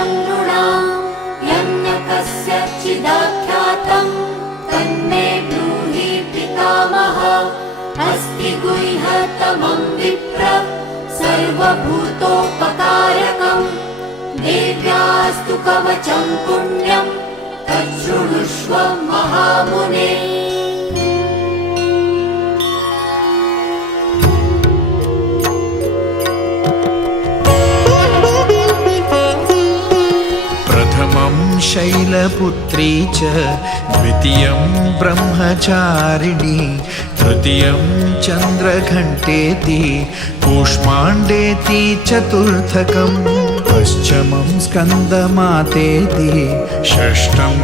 परं नृणाम् यन्न कस्यचिदाख्यातं तन्मे ब्रूहि पितामह अस्ति गुह्यतमं विप्र सर्वभूतोपकारकम् देव्यास्तु कवचं पुण्यं तच्छृणुष्व महामुने। प्रथमं शैलपुत्री च द्वितीयं ब्रह्मचारिणी तृतीयं चन्द्रघण्टेति कूष्माण्डेति चतुर्थकं पञ्चमं स्कन्दमातेति षष्ठं